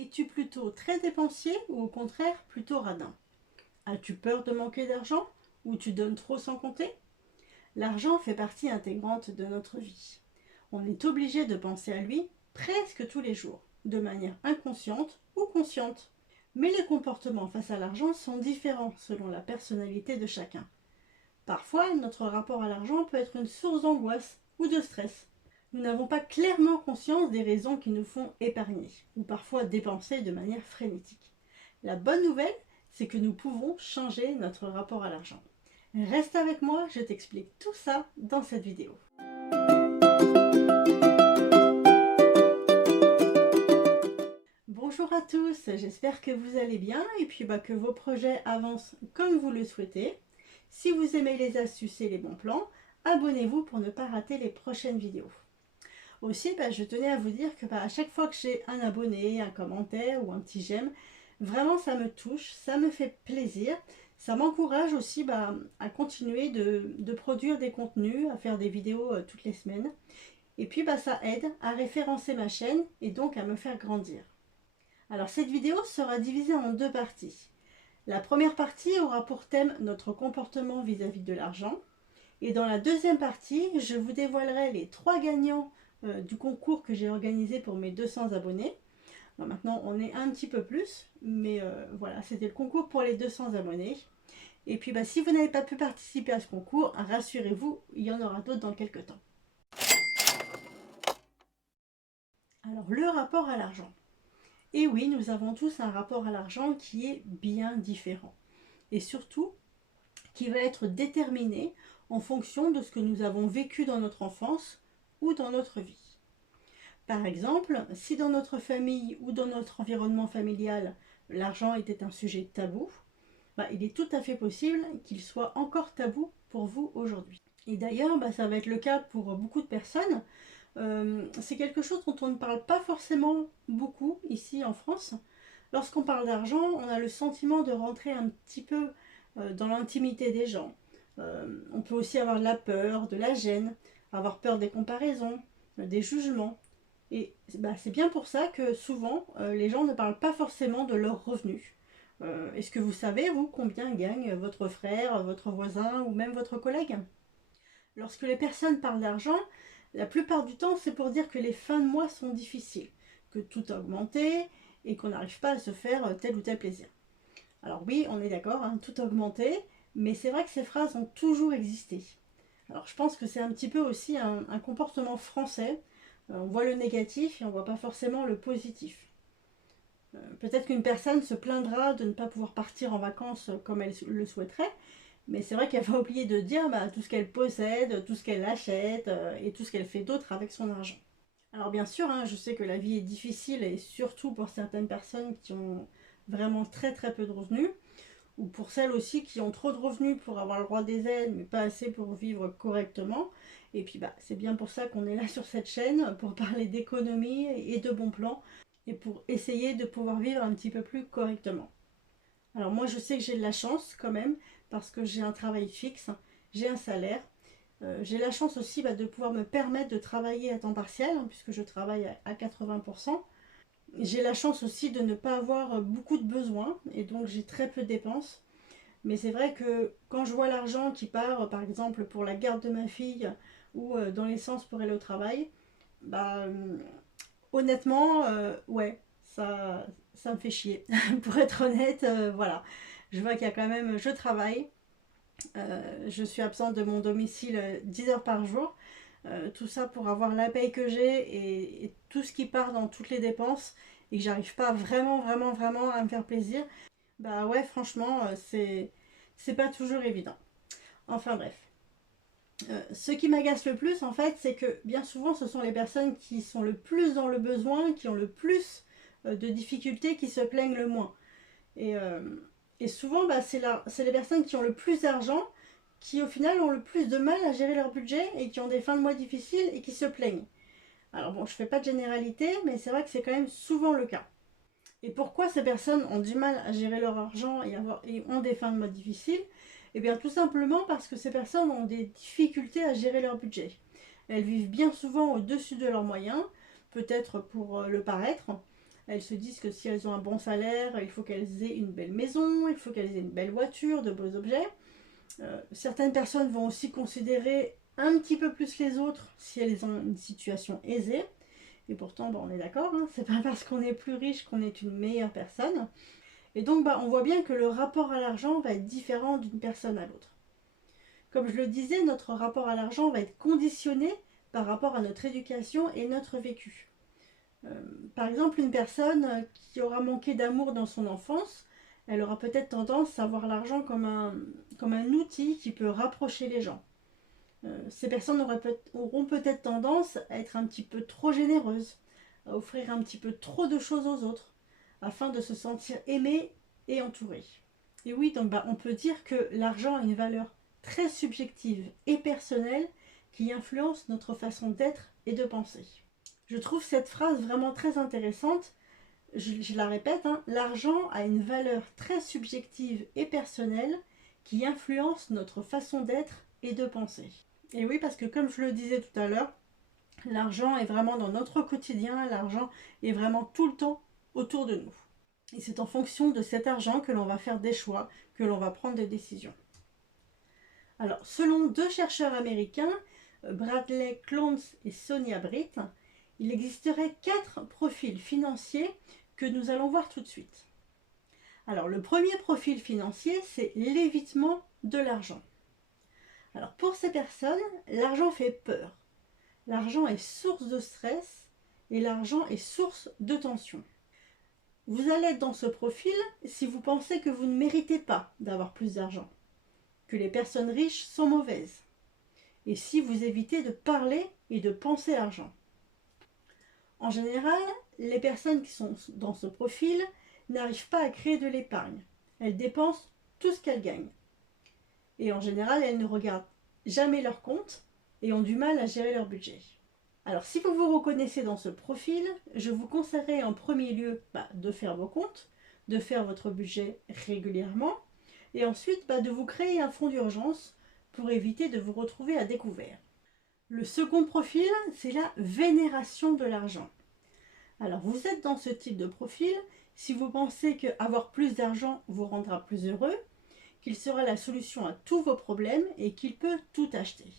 Es-tu plutôt très dépensier ou au contraire plutôt radin? As-tu peur de manquer d'argent ou tu donnes trop sans compter? L'argent fait partie intégrante de notre vie. On est obligé de penser à lui presque tous les jours, de manière inconsciente ou consciente. Mais les comportements face à l'argent sont différents selon la personnalité de chacun. Parfois, notre rapport à l'argent peut être une source d'angoisse ou de stress. Nous n'avons pas clairement conscience des raisons qui nous font épargner ou parfois dépenser de manière frénétique. La bonne nouvelle, c'est que nous pouvons changer notre rapport à l'argent. Reste avec moi, je t'explique tout ça dans cette vidéo. Bonjour à tous, j'espère que vous allez bien et puis que vos projets avancent comme vous le souhaitez. Si vous aimez les astuces et les bons plans, abonnez-vous pour ne pas rater les prochaines vidéos. Aussi, je tenais à vous dire que à chaque fois que j'ai un abonné, un commentaire ou un petit j'aime, vraiment ça me touche, ça me fait plaisir. Ça m'encourage aussi à continuer de produire des contenus, à faire des vidéos toutes les semaines. Et puis ça aide à référencer ma chaîne et donc à me faire grandir. Alors cette vidéo sera divisée en deux parties. La première partie aura pour thème notre comportement vis-à-vis de l'argent. Et dans la deuxième partie, je vous dévoilerai les 3 gagnants du concours que j'ai organisé pour mes 200 abonnés. Bon, maintenant, on est un petit peu plus, mais voilà, c'était le concours pour les 200 abonnés. Et puis, si vous n'avez pas pu participer à ce concours, rassurez-vous, il y en aura d'autres dans quelques temps. Alors, le rapport à l'argent. Et oui, nous avons tous un rapport à l'argent qui est bien différent. Et surtout, qui va être déterminé en fonction de ce que nous avons vécu dans notre enfance ou dans notre vie. Par exemple, si dans notre famille ou dans notre environnement familial, l'argent était un sujet tabou, il est tout à fait possible qu'il soit encore tabou pour vous aujourd'hui. Et d'ailleurs, ça va être le cas pour beaucoup de personnes. C'est quelque chose dont on ne parle pas forcément beaucoup ici en France. Lorsqu'on parle d'argent, on a le sentiment de rentrer un petit peu dans l'intimité des gens. On peut aussi avoir de la peur, de la gêne, avoir peur des comparaisons, des jugements. Et c'est bien pour ça que souvent, les gens ne parlent pas forcément de leurs revenus. Est-ce que vous savez, vous, combien gagne votre frère, votre voisin ou même votre collègue? Lorsque les personnes parlent d'argent, la plupart du temps, c'est pour dire que les fins de mois sont difficiles, que tout a augmenté et qu'on n'arrive pas à se faire tel ou tel plaisir. Alors oui, on est d'accord, tout a augmenté, mais c'est vrai que ces phrases ont toujours existé. Alors je pense que c'est un petit peu aussi un comportement français. On voit le négatif et on ne voit pas forcément le positif. Peut-être qu'une personne se plaindra de ne pas pouvoir partir en vacances comme elle le souhaiterait, mais c'est vrai qu'elle va oublier de dire tout ce qu'elle possède, tout ce qu'elle achète et tout ce qu'elle fait d'autre avec son argent. Alors bien sûr, je sais que la vie est difficile et surtout pour certaines personnes qui ont vraiment très très peu de revenus, ou pour celles aussi qui ont trop de revenus pour avoir le droit des aides, mais pas assez pour vivre correctement. Et puis c'est bien pour ça qu'on est là sur cette chaîne, pour parler d'économie et de bons plans, et pour essayer de pouvoir vivre un petit peu plus correctement. Alors moi je sais que j'ai de la chance quand même, parce que j'ai un travail fixe, j'ai un salaire. J'ai la chance aussi de pouvoir me permettre de travailler à temps partiel, puisque je travaille à 80%. J'ai la chance aussi de ne pas avoir beaucoup de besoins, et donc j'ai très peu de dépenses. Mais c'est vrai que quand je vois l'argent qui part, par exemple, pour la garde de ma fille ou dans l'essence pour aller au travail, honnêtement, ouais, ça me fait chier. Pour être honnête, voilà. Je vois qu'il y a quand même, je travaille, je suis absente de mon domicile 10 heures par jour. Tout ça pour avoir la paye que j'ai et tout ce qui part dans toutes les dépenses et que j'arrive pas vraiment à me faire plaisir. Ouais, franchement, c'est pas toujours évident. Enfin bref. Ce qui m'agace le plus en fait, c'est que bien souvent ce sont les personnes qui sont le plus dans le besoin, qui ont le plus de difficultés, qui se plaignent le moins. Et souvent c'est les personnes qui ont le plus d'argent qui au final ont le plus de mal à gérer leur budget et qui ont des fins de mois difficiles et qui se plaignent. Alors bon, je fais pas de généralité, mais c'est vrai que c'est quand même souvent le cas. Et pourquoi ces personnes ont du mal à gérer leur argent et ont des fins de mois difficiles? Eh bien tout simplement parce que ces personnes ont des difficultés à gérer leur budget. Elles vivent bien souvent au-dessus de leurs moyens, peut-être pour le paraître, Elles se disent que si elles ont un bon salaire, il faut qu'elles aient une belle maison, il faut qu'elles aient une belle voiture, de beaux objets. Certaines personnes vont aussi considérer un petit peu plus les autres si elles ont une situation aisée. Et pourtant, on est d'accord, hein, c'est pas parce qu'on est plus riche qu'on est une meilleure personne. Et donc, on voit bien que le rapport à l'argent va être différent d'une personne à l'autre. Comme je le disais, notre rapport à l'argent va être conditionné par rapport à notre éducation et notre vécu. Par exemple, une personne qui aura manqué d'amour dans son enfance, elle aura peut-être tendance à voir l'argent comme un outil qui peut rapprocher les gens. Ces personnes auront peut-être tendance à être un petit peu trop généreuses, à offrir un petit peu trop de choses aux autres, afin de se sentir aimées et entourées. Et oui, donc on peut dire que l'argent a une valeur très subjective et personnelle qui influence notre façon d'être et de penser. Je trouve cette phrase vraiment très intéressante. Je la répète, hein, l'argent a une valeur très subjective et personnelle qui influence notre façon d'être et de penser. Et oui, parce que comme je le disais tout à l'heure, l'argent est vraiment dans notre quotidien, l'argent est vraiment tout le temps autour de nous. Et c'est en fonction de cet argent que l'on va faire des choix, que l'on va prendre des décisions. Alors, selon deux chercheurs américains, Bradley Clontz et Sonia Britt, il existerait 4 profils financiers que nous allons voir tout de suite. Alors, le premier profil financier, c'est l'évitement de l'argent. Alors, pour ces personnes, l'argent fait peur. L'argent est source de stress et l'argent est source de tension. Vous allez être dans ce profil si vous pensez que vous ne méritez pas d'avoir plus d'argent, que les personnes riches sont mauvaises, et si vous évitez de parler et de penser argent. En général, les personnes qui sont dans ce profil n'arrivent pas à créer de l'épargne. Elles dépensent tout ce qu'elles gagnent. Et en général, elles ne regardent jamais leur compte et ont du mal à gérer leur budget. Alors, si vous vous reconnaissez dans ce profil, je vous conseillerais en premier lieu de faire vos comptes, de faire votre budget régulièrement, et ensuite de vous créer un fonds d'urgence pour éviter de vous retrouver à découvert. Le second profil, c'est la vénération de l'argent. Alors, vous êtes dans ce type de profil si vous pensez qu'avoir plus d'argent vous rendra plus heureux, qu'il sera la solution à tous vos problèmes et qu'il peut tout acheter.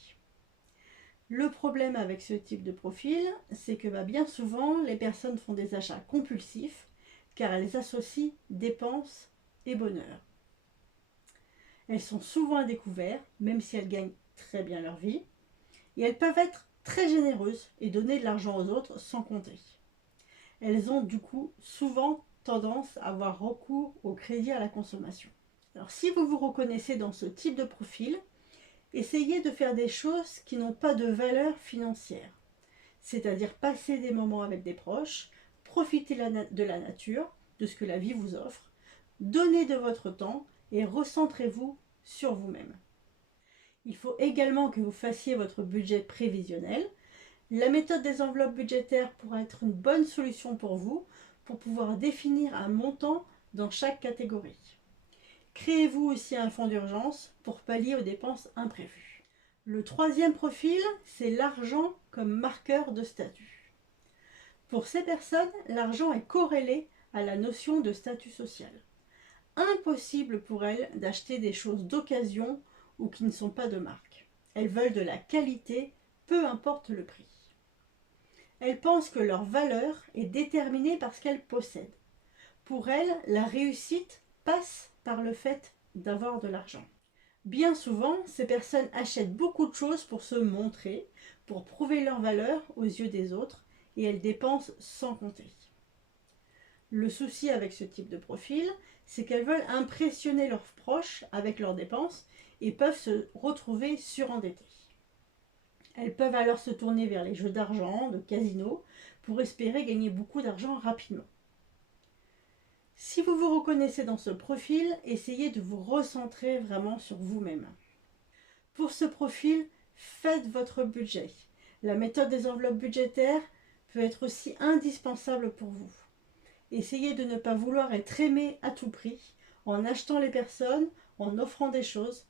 Le problème avec ce type de profil, c'est que bien souvent, les personnes font des achats compulsifs car elles associent dépenses et bonheur. Elles sont souvent à découvert, même si elles gagnent très bien leur vie, et elles peuvent être très généreuses et donner de l'argent aux autres sans compter. Elles ont du coup souvent tendance à avoir recours au crédit à la consommation. Alors si vous vous reconnaissez dans ce type de profil, essayez de faire des choses qui n'ont pas de valeur financière, c'est-à-dire passer des moments avec des proches, profiter de la nature, de ce que la vie vous offre, donnez de votre temps et recentrez-vous sur vous-même. Il faut également que vous fassiez votre budget prévisionnel. La méthode des enveloppes budgétaires pourra être une bonne solution pour vous pour pouvoir définir un montant dans chaque catégorie. Créez-vous aussi un fonds d'urgence pour pallier aux dépenses imprévues. Le troisième profil, c'est l'argent comme marqueur de statut. Pour ces personnes, l'argent est corrélé à la notion de statut social. Impossible pour elles d'acheter des choses d'occasion ou qui ne sont pas de marque. Elles veulent de la qualité, peu importe le prix. Elles pensent que leur valeur est déterminée par ce qu'elles possèdent. Pour elles, la réussite passe par le fait d'avoir de l'argent. Bien souvent, ces personnes achètent beaucoup de choses pour se montrer, pour prouver leur valeur aux yeux des autres, et elles dépensent sans compter. Le souci avec ce type de profil, c'est qu'elles veulent impressionner leurs proches avec leurs dépenses et peuvent se retrouver surendettées. Elles peuvent alors se tourner vers les jeux d'argent, de casino, pour espérer gagner beaucoup d'argent rapidement. Si vous vous reconnaissez dans ce profil, essayez de vous recentrer vraiment sur vous-même. Pour ce profil, faites votre budget. La méthode des enveloppes budgétaires peut être aussi indispensable pour vous. Essayez de ne pas vouloir être aimé à tout prix, en achetant les personnes, en offrant des choses.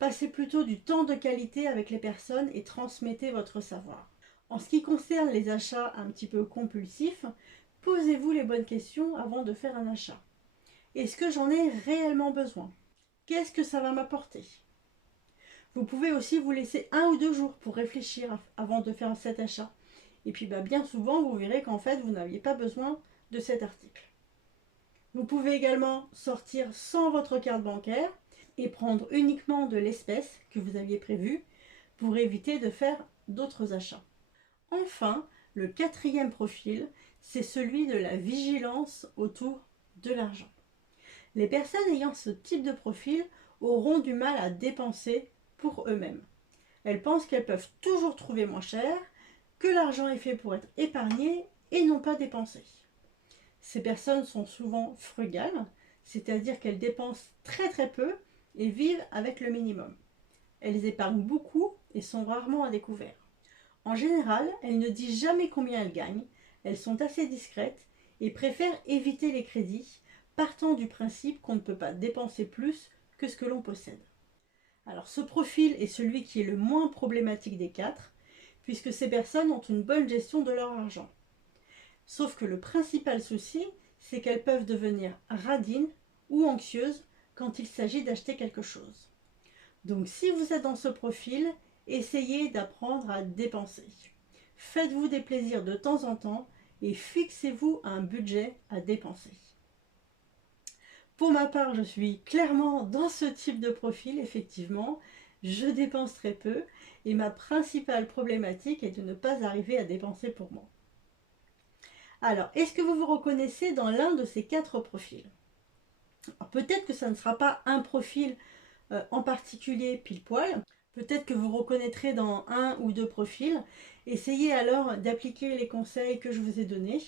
Passez plutôt du temps de qualité avec les personnes et transmettez votre savoir. En ce qui concerne les achats un petit peu compulsifs, posez-vous les bonnes questions avant de faire un achat. Est-ce que j'en ai réellement besoin? Qu'est-ce que ça va m'apporter? Vous pouvez aussi vous laisser 1 ou 2 jours pour réfléchir avant de faire cet achat. Et puis bien souvent, vous verrez qu'en fait, vous n'aviez pas besoin de cet article. Vous pouvez également sortir sans votre carte bancaire et prendre uniquement de l'espèce que vous aviez prévu pour éviter de faire d'autres achats. Enfin, le 4e profil, c'est celui de la vigilance autour de l'argent. Les personnes ayant ce type de profil auront du mal à dépenser pour eux-mêmes. Elles pensent qu'elles peuvent toujours trouver moins cher, que l'argent est fait pour être épargné et non pas dépensé. Ces personnes sont souvent frugales, c'est-à-dire qu'elles dépensent très peu et vivent avec le minimum. Elles épargnent beaucoup et sont rarement à découvert. En général, elles ne disent jamais combien elles gagnent, elles sont assez discrètes et préfèrent éviter les crédits, partant du principe qu'on ne peut pas dépenser plus que ce que l'on possède. Alors ce profil est celui qui est le moins problématique des 4, puisque ces personnes ont une bonne gestion de leur argent. Sauf que le principal souci, c'est qu'elles peuvent devenir radines ou anxieuses quand il s'agit d'acheter quelque chose. Donc si vous êtes dans ce profil, essayez d'apprendre à dépenser. Faites-vous des plaisirs de temps en temps et fixez-vous un budget à dépenser. Pour ma part, je suis clairement dans ce type de profil, effectivement. Je dépense très peu et ma principale problématique est de ne pas arriver à dépenser pour moi. Alors, est-ce que vous vous reconnaissez dans l'un de ces 4 profils? Peut-être que ça ne sera pas un profil en particulier pile poil. Peut-être que vous reconnaîtrez dans 1 ou 2 profils. Essayez alors d'appliquer les conseils que je vous ai donnés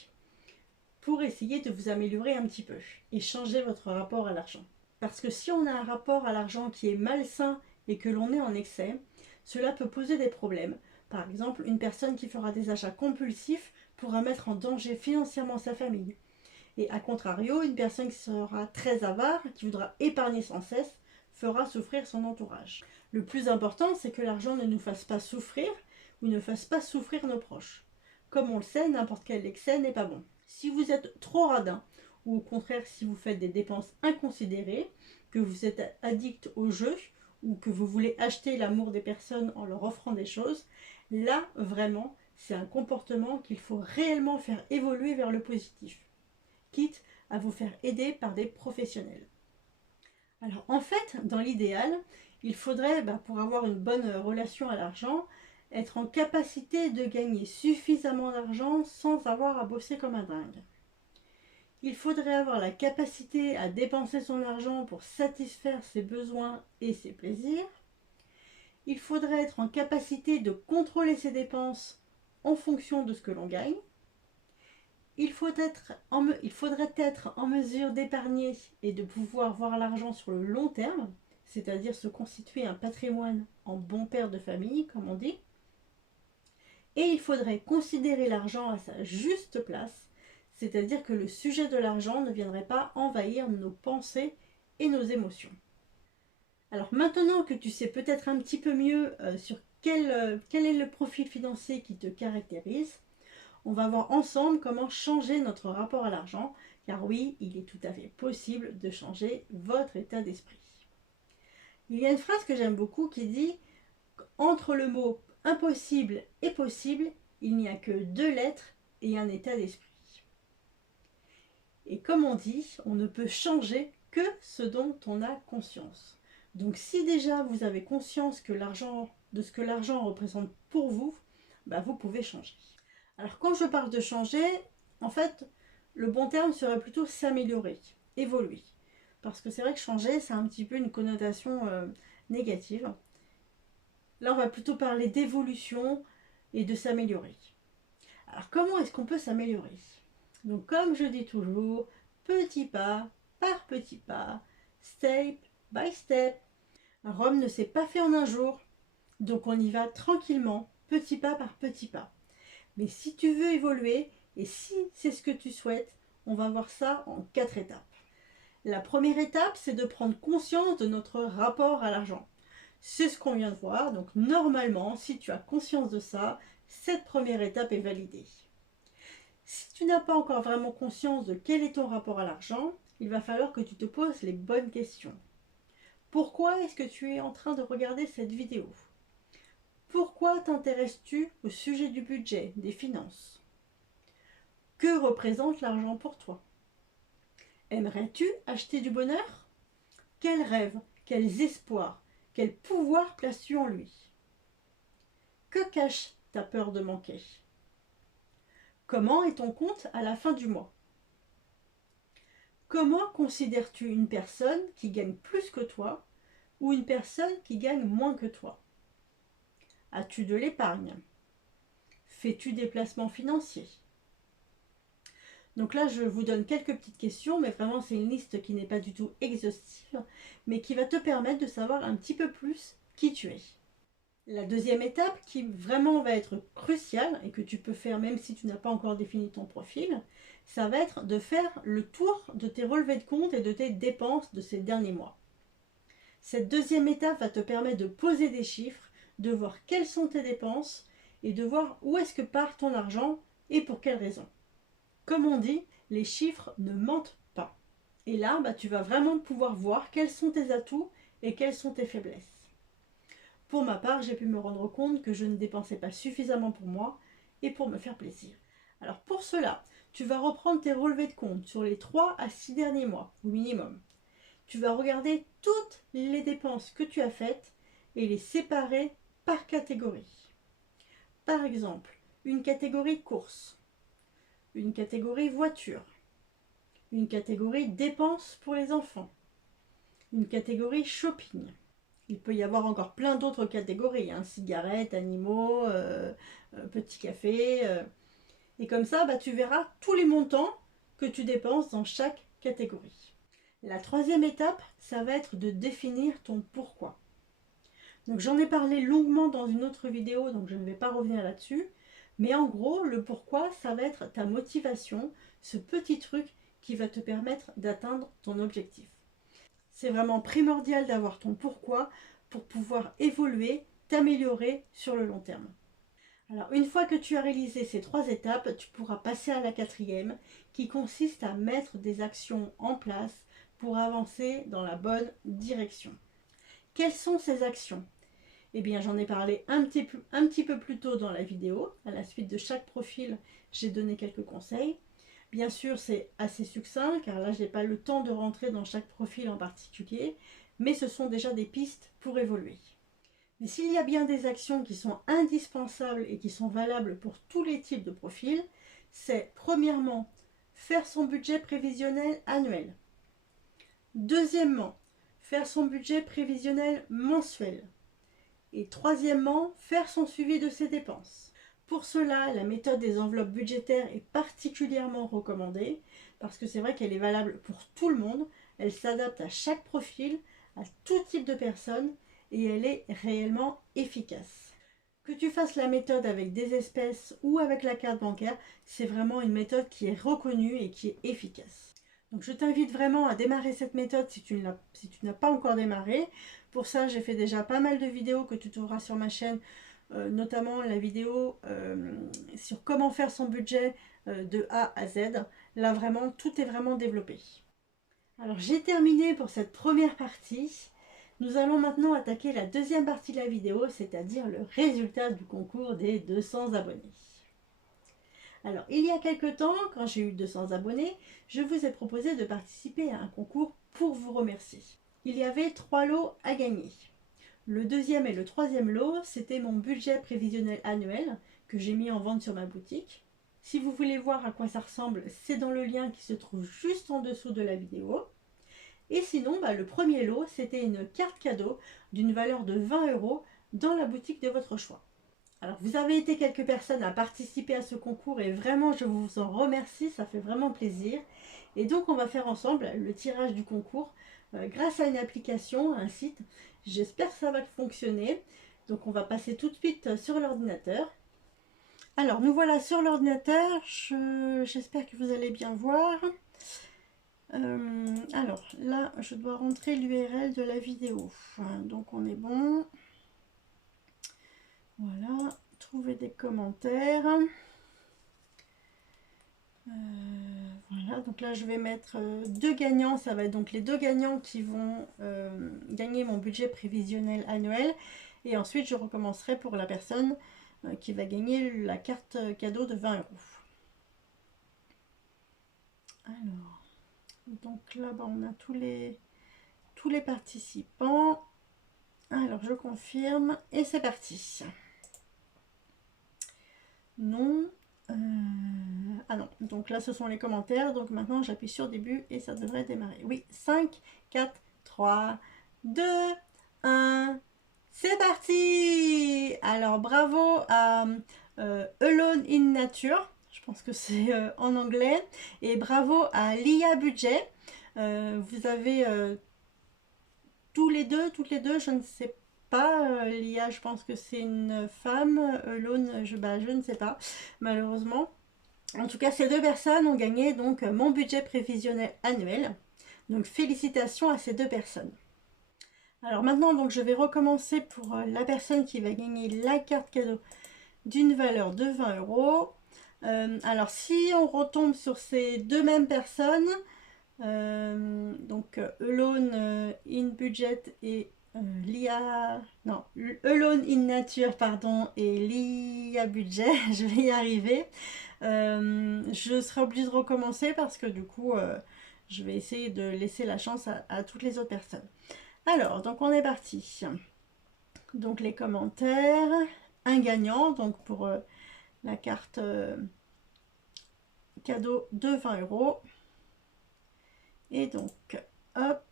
pour essayer de vous améliorer un petit peu et changer votre rapport à l'argent. Parce que si on a un rapport à l'argent qui est malsain et que l'on est en excès, cela peut poser des problèmes. Par exemple, une personne qui fera des achats compulsifs pourra mettre en danger financièrement sa famille. Et à contrario, une personne qui sera très avare, qui voudra épargner sans cesse, fera souffrir son entourage. Le plus important, c'est que l'argent ne nous fasse pas souffrir ou ne fasse pas souffrir nos proches. Comme on le sait, n'importe quel excès n'est pas bon. Si vous êtes trop radin, ou au contraire si vous faites des dépenses inconsidérées, que vous êtes addict au jeu, ou que vous voulez acheter l'amour des personnes en leur offrant des choses, là vraiment c'est un comportement qu'il faut réellement faire évoluer vers le positif, quitte à vous faire aider par des professionnels. Alors en fait, dans l'idéal, il faudrait, pour avoir une bonne relation à l'argent, être en capacité de gagner suffisamment d'argent sans avoir à bosser comme un dingue. Il faudrait avoir la capacité à dépenser son argent pour satisfaire ses besoins et ses plaisirs. Il faudrait être en capacité de contrôler ses dépenses en fonction de ce que l'on gagne. Il faudrait être en mesure d'épargner et de pouvoir voir l'argent sur le long terme, c'est-à-dire se constituer un patrimoine en bon père de famille, comme on dit. Et il faudrait considérer l'argent à sa juste place, c'est-à-dire que le sujet de l'argent ne viendrait pas envahir nos pensées et nos émotions. Alors maintenant que tu sais peut-être un petit peu mieux sur quel est le profil financier qui te caractérise, on va voir ensemble comment changer notre rapport à l'argent, car oui, il est tout à fait possible de changer votre état d'esprit. Il y a une phrase que j'aime beaucoup qui dit « Entre le mot impossible et possible, il n'y a que 2 lettres et un état d'esprit. » Et comme on dit, on ne peut changer que ce dont on a conscience. Donc si déjà vous avez conscience de ce que l'argent représente pour vous, vous pouvez changer. Alors quand je parle de changer, en fait, le bon terme serait plutôt s'améliorer, évoluer. Parce que c'est vrai que changer, c'est un petit peu une connotation négative. Là, on va plutôt parler d'évolution et de s'améliorer. Alors comment est-ce qu'on peut s'améliorer? Donc comme je dis toujours, petit pas par petit pas, step by step. Rome ne s'est pas fait en un jour, donc on y va tranquillement, petit pas par petit pas. Mais si tu veux évoluer, et si c'est ce que tu souhaites, on va voir ça en 4 étapes. La première étape, c'est de prendre conscience de notre rapport à l'argent. C'est ce qu'on vient de voir, donc normalement, si tu as conscience de ça, cette première étape est validée. Si tu n'as pas encore vraiment conscience de quel est ton rapport à l'argent, il va falloir que tu te poses les bonnes questions. Pourquoi est-ce que tu es en train de regarder cette vidéo? Pourquoi t'intéresses-tu au sujet du budget, des finances? Que représente l'argent pour toi? Aimerais-tu acheter du bonheur? Quels rêves, quels espoirs, quel pouvoir places-tu en lui? Que cache ta peur de manquer? Comment est ton compte à la fin du mois? Comment considères-tu une personne qui gagne plus que toi ou une personne qui gagne moins que toi? As-tu de l'épargne? Fais-tu des placements financiers? Donc là, je vous donne quelques petites questions, mais vraiment c'est une liste qui n'est pas du tout exhaustive, mais qui va te permettre de savoir un petit peu plus qui tu es. La deuxième étape, qui vraiment va être cruciale et que tu peux faire même si tu n'as pas encore défini ton profil, ça va être de faire le tour de tes relevés de compte et de tes dépenses de ces derniers mois. Cette deuxième étape va te permettre de poser des chiffres, de voir quelles sont tes dépenses et de voir où est-ce que part ton argent et pour quelles raisons. Comme on dit, les chiffres ne mentent pas. Et là, tu vas vraiment pouvoir voir quels sont tes atouts et quelles sont tes faiblesses. Pour ma part, j'ai pu me rendre compte que je ne dépensais pas suffisamment pour moi et pour me faire plaisir. Alors pour cela, tu vas reprendre tes relevés de compte sur les 3 à 6 derniers mois, au minimum. Tu vas regarder toutes les dépenses que tu as faites et les séparer par catégorie. Par exemple, une catégorie courses, une catégorie voiture, une catégorie dépenses pour les enfants, une catégorie shopping. Il peut y avoir encore plein d'autres catégories, cigarettes, animaux, petits cafés. Et comme ça, tu verras tous les montants que tu dépenses dans chaque catégorie. La troisième étape, ça va être de définir ton pourquoi. Donc j'en ai parlé longuement dans une autre vidéo, donc je ne vais pas revenir là-dessus. Mais en gros, le pourquoi, ça va être ta motivation, ce petit truc qui va te permettre d'atteindre ton objectif. C'est vraiment primordial d'avoir ton pourquoi pour pouvoir évoluer, t'améliorer sur le long terme. Alors une fois que tu as réalisé ces 3 étapes, tu pourras passer à la quatrième qui consiste à mettre des actions en place pour avancer dans la bonne direction. Quelles sont ces actions? Eh bien j'en ai parlé un petit peu plus tôt dans la vidéo. À la suite de chaque profil, j'ai donné quelques conseils. Bien sûr, c'est assez succinct car là, je n'ai pas le temps de rentrer dans chaque profil en particulier, mais ce sont déjà des pistes pour évoluer. Mais s'il y a bien des actions qui sont indispensables et qui sont valables pour tous les types de profils, c'est premièrement faire son budget prévisionnel annuel. Deuxièmement, faire son budget prévisionnel mensuel. Et troisièmement, faire son suivi de ses dépenses. Pour cela, la méthode des enveloppes budgétaires est particulièrement recommandée parce que c'est vrai qu'elle est valable pour tout le monde, elle s'adapte à chaque profil, à tout type de personnes et elle est réellement efficace. Que tu fasses la méthode avec des espèces ou avec la carte bancaire, c'est vraiment une méthode qui est reconnue et qui est efficace. Donc je t'invite vraiment à démarrer cette méthode si tu n'as pas encore démarré. Pour ça, j'ai fait déjà pas mal de vidéos que tu trouveras sur ma chaîne, notamment la vidéo sur comment faire son budget de A à Z. Là, vraiment, tout est vraiment développé. Alors, j'ai terminé pour cette première partie. Nous allons maintenant attaquer la deuxième partie de la vidéo, c'est-à-dire le résultat du concours des 200 abonnés. Alors, il y a quelques temps, quand j'ai eu 200 abonnés, je vous ai proposé de participer à un concours pour vous remercier. Il y avait 3 lots à gagner. Le deuxième et le troisième lot, c'était mon budget prévisionnel annuel que j'ai mis en vente sur ma boutique. Si vous voulez voir à quoi ça ressemble, c'est dans le lien qui se trouve juste en dessous de la vidéo. Et sinon, le premier lot, c'était une carte cadeau d'une valeur de 20 € dans la boutique de votre choix. Alors, vous avez été quelques personnes à participer à ce concours et vraiment, je vous en remercie, ça fait vraiment plaisir. Et donc, on va faire ensemble le tirage du concours grâce à une application, un site. J'espère que ça va fonctionner. Donc, on va passer tout de suite sur l'ordinateur. Alors, nous voilà sur l'ordinateur. J'espère que vous allez bien voir. Alors, là, je dois rentrer l'URL de la vidéo. Donc, on est bon. Voilà, trouver des commentaires. Voilà, donc là je vais mettre deux gagnants, ça va être donc les deux gagnants qui vont gagner mon budget prévisionnel annuel. Et ensuite je recommencerai pour la personne qui va gagner la carte cadeau de 20 euros. Alors, donc là on a tous les participants. Alors je confirme et c'est parti. Non. Ah non, donc là ce sont les commentaires. Donc maintenant j'appuie sur début et ça devrait démarrer. Oui, 5, 4, 3, 2, 1. C'est parti. Alors bravo à Alone in Nature. Je pense que c'est en anglais. Et bravo à Lia Budget. Vous avez toutes les deux, je ne sais pas, Lia, je pense que c'est une femme, Alone, je ne sais pas, malheureusement. En tout cas, ces deux personnes ont gagné donc mon budget prévisionnel annuel. Donc félicitations à ces deux personnes. Alors maintenant, donc je vais recommencer pour la personne qui va gagner la carte cadeau d'une valeur de 20 euros. Alors si on retombe sur ces deux mêmes personnes, donc Alone in Budget et Alone in Nature, pardon, et Lia Budget, je vais y arriver. Je serai obligée de recommencer parce que du coup, je vais essayer de laisser la chance à toutes les autres personnes. Alors, donc on est parti. Donc les commentaires, un gagnant, donc pour la carte cadeau de 20 euros. Et donc, hop,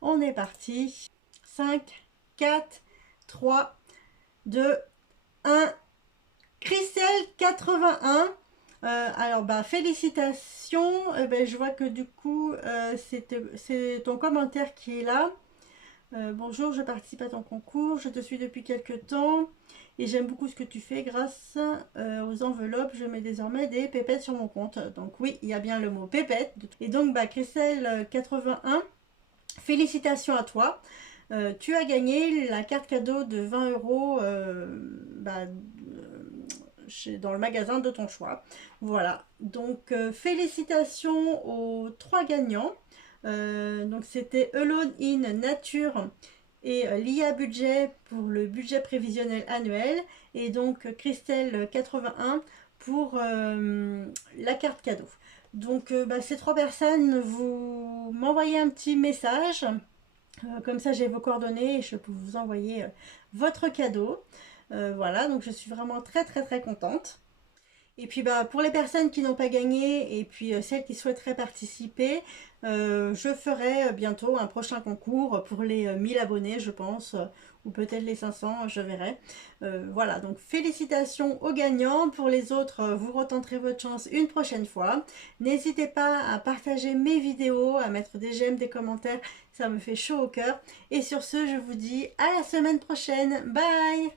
on est parti. 5, 4, 3, 2, 1. Christelle 81. Alors bah félicitations. Je vois que du coup c'est ton commentaire qui est là. Bonjour, je participe à ton concours, je te suis depuis quelques temps et j'aime beaucoup ce que tu fais. Grâce aux enveloppes, je mets désormais des pépettes sur mon compte. Donc oui, il y a bien le mot pépette. Et donc Christelle 81, félicitations à toi. Tu as gagné la carte cadeau de 20 euros dans le magasin de ton choix. Voilà, donc félicitations aux trois gagnants. Donc c'était Alone in Nature et Lia Budget pour le budget prévisionnel annuel et donc Christelle 81 pour la carte cadeau. Donc ces trois personnes, vous m'envoyez un petit message, comme ça j'ai vos coordonnées et je peux vous envoyer votre cadeau. Voilà, donc je suis vraiment très contente. Et puis pour les personnes qui n'ont pas gagné et puis celles qui souhaiteraient participer, je ferai bientôt un prochain concours pour les 1000 abonnés je pense, ou peut-être les 500, je verrai. Voilà, donc félicitations aux gagnants. Pour les autres, vous retenterez votre chance une prochaine fois. N'hésitez pas à partager mes vidéos, à mettre des j'aime, des commentaires, ça me fait chaud au cœur. Et sur ce, je vous dis à la semaine prochaine. Bye!